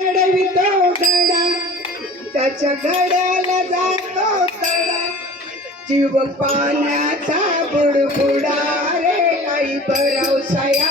चढवितो गडा त्याच्या गड्याला जातो तडा. जीव पाण्याचा बुडबुडा रे आई बरवसाया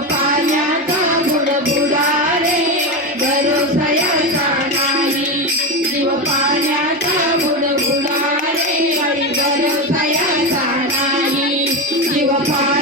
पाण्याचा बुडबुडारे भरोसयाचा नाही. जीव पाण्याचा बुडबुडारे भरोसयाचा नाही. जीव पाण्या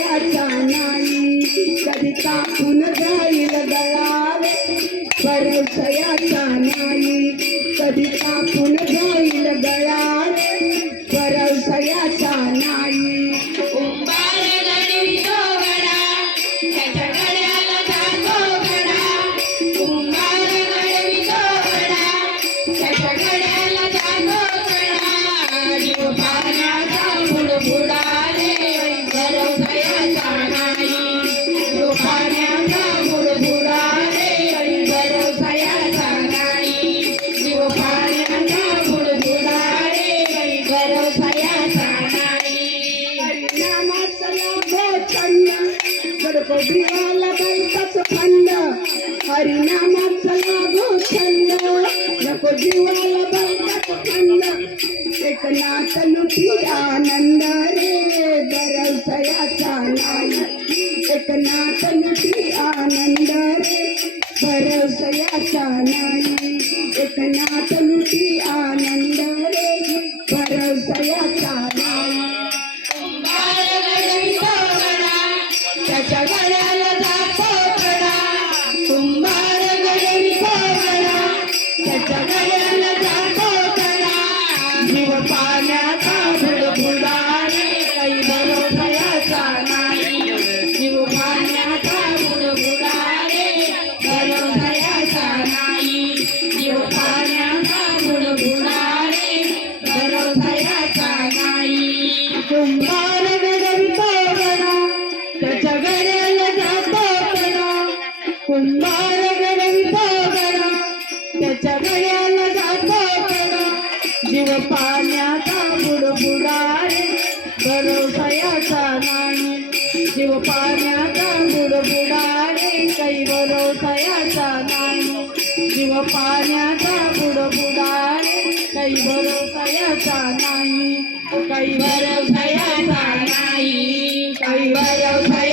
अडला नाही कधी तापून जाईल गळावे परवसयाचा नाही कधी तापून जाईल गळावे परवसयाचा एकनाथनु आनंद रे बरसयाचा नाही एकनाथनु आनंद रे बरसयाचा नाही एकनाथ पाण्याचा बुडबुडाले काही भरोसायाचा नाही काही भरोसायाचा नाही काही भरोसा